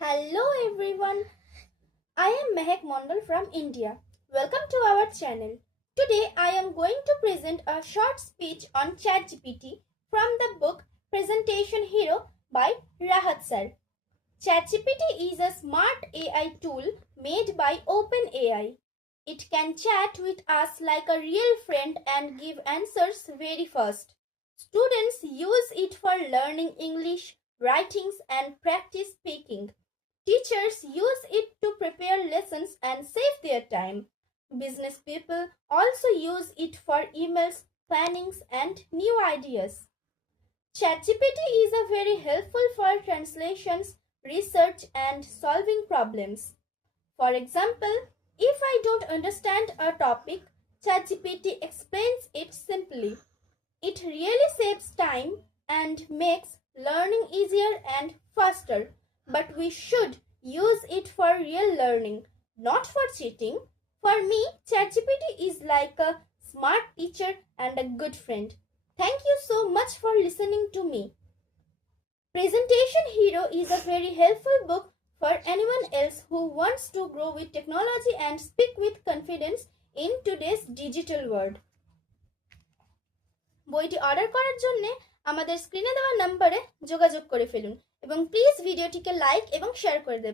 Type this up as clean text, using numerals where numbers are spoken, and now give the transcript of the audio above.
Hello everyone, I am Mehak Mondal from India. Welcome to our channel. Today I am going to present a short speech on ChatGPT from the book Presentation Hero by Rahat Sir. ChatGPT is a smart AI tool made by OpenAI. It can chat with us like a real friend and give answers very fast. Students use it for learning English, writings, and practice speaking. Teachers use it to prepare lessons and save their time. Business people also use it for emails, plannings, and new ideas. ChatGPT is a very helpful for translations, research, and solving problems. For example, if I don't understand a topic, ChatGPT explains it simply. It really saves time and makes learning easier and faster. But we should use it for real learning, not for cheating. For me, ChatGPT is like a smart teacher and a good friend. Thank you so much for listening to me. Presentation Hero is a very helpful book for anyone else who wants to grow with technology and speak with confidence in today's digital world. বইটি order করার জন্য আমাদের স্ক্রিনে দেওয়া নম্বরে যোগাযোগ করে ফেলুন এবং প্লিজ ভিডিওটিকে লাইক এবং শেয়ার করে দেবেন।